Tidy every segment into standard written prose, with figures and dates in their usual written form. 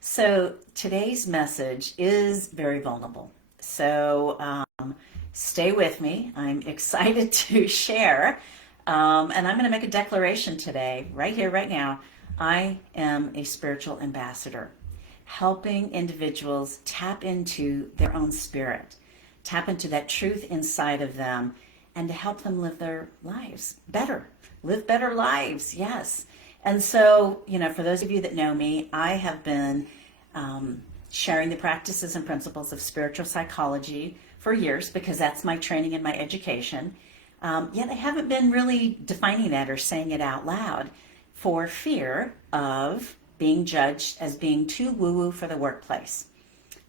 So today's message is very vulnerable. So stay with me. I'm excited to share. And I'm going to make a declaration today, right here, right now. I am a spiritual ambassador, helping individuals tap into their own spirit, tap into that truth inside of them, and to help them live their lives better, live better lives. Yes. And so, for those of you that know me, I have been sharing the practices and principles of spiritual psychology for years because that's my training and my education. Yet I haven't been really defining that or saying it out loud for fear of being judged as being too woo-woo for the workplace.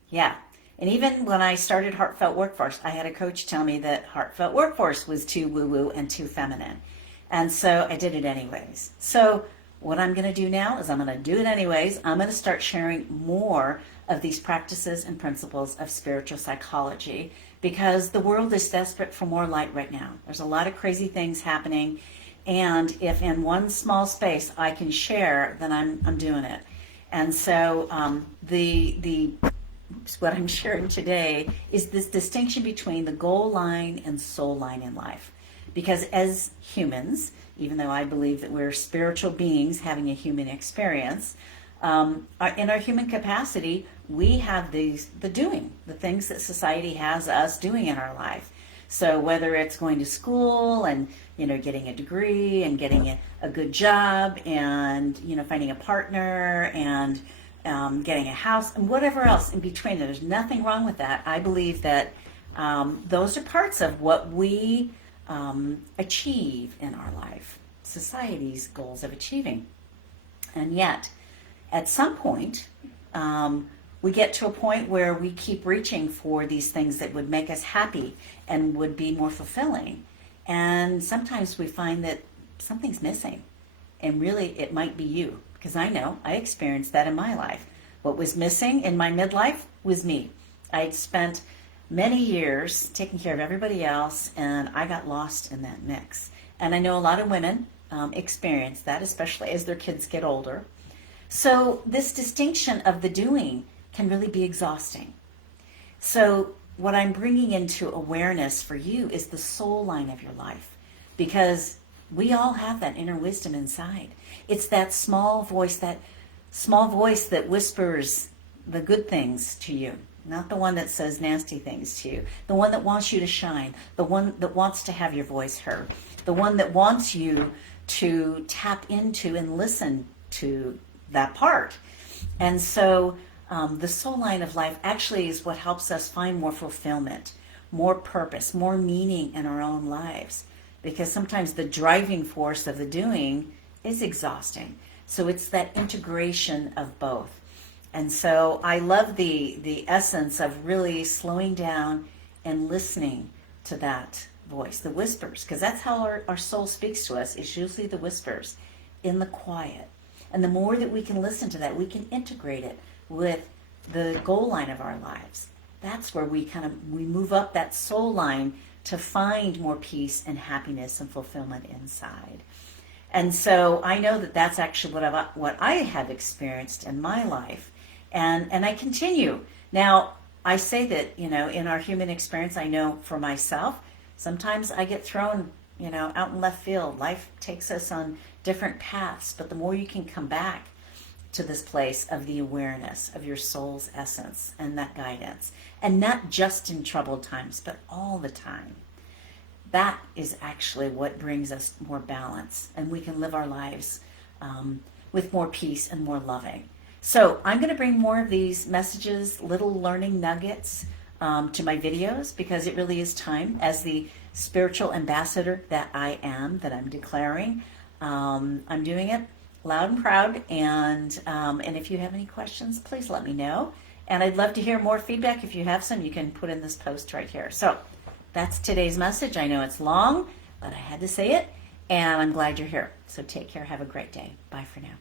Yeah. And even when I started Heartfelt Workforce, I had a coach tell me that Heartfelt Workforce was too woo-woo and too feminine. And so I did it anyways. So what I'm going to do now is I'm going to do it anyways. I'm going to start sharing more of these practices and principles of spiritual psychology because the world is desperate for more light right now. There's a lot of crazy things happening. And if in one small space I can share, then I'm doing it. And so what I'm sharing today is this distinction between the goal line and soul line in life. Because as humans, even though I believe that we're spiritual beings having a human experience, in our human capacity, we have the things that society has us doing in our life. So whether it's going to school and, getting a degree and getting a good job and, finding a partner and getting a house and whatever else in between, there's nothing wrong with that. I believe that those are parts of what we achieve in our life, society's goals of achieving. And yet, at some point, we get to a point where we keep reaching for these things that would make us happy and would be more fulfilling. And sometimes we find that something's missing. And really, it might be you. Because I know I experienced that in my life. What was missing in my midlife was me. I'd spent many years taking care of everybody else, and I got lost in that mix. And I know a lot of women experience that, especially as their kids get older. So this distinction of the doing can really be exhausting. So what I'm bringing into awareness for you is the soul line of your life, because we all have that inner wisdom inside. It's that small voice that whispers the good things to you. Not the one that says nasty things to you. The one that wants you to shine. The one that wants to have your voice heard. The one that wants you to tap into and listen to that part. And so the soul line of life actually is what helps us find more fulfillment, more purpose, more meaning in our own lives. Because sometimes the driving force of the doing is exhausting. So it's that integration of both. And so I love the essence of really slowing down and listening to that voice, the whispers, because that's how our soul speaks to us. It's usually the whispers in the quiet. And the more that we can listen to that, we can integrate it with the goal line of our lives. That's where we move up that soul line to find more peace and happiness and fulfillment inside. And so I know that that's actually what I have experienced in my life. And I continue. Now, I say that, in our human experience, I know for myself, sometimes I get thrown, out in left field. Life takes us on different paths, but the more you can come back to this place of the awareness of your soul's essence and that guidance, and not just in troubled times, but all the time, that is actually what brings us more balance, and we can live our lives with more peace and more loving. So I'm going to bring more of these messages, little learning nuggets to my videos, because it really is time, as the spiritual ambassador that I am, that I'm declaring. I'm doing it loud and proud, and if you have any questions, please let me know. And I'd love to hear more feedback. If you have some, you can put in this post right here. So that's today's message. I know it's long, but I had to say it, and I'm glad you're here. So take care. Have a great day. Bye for now.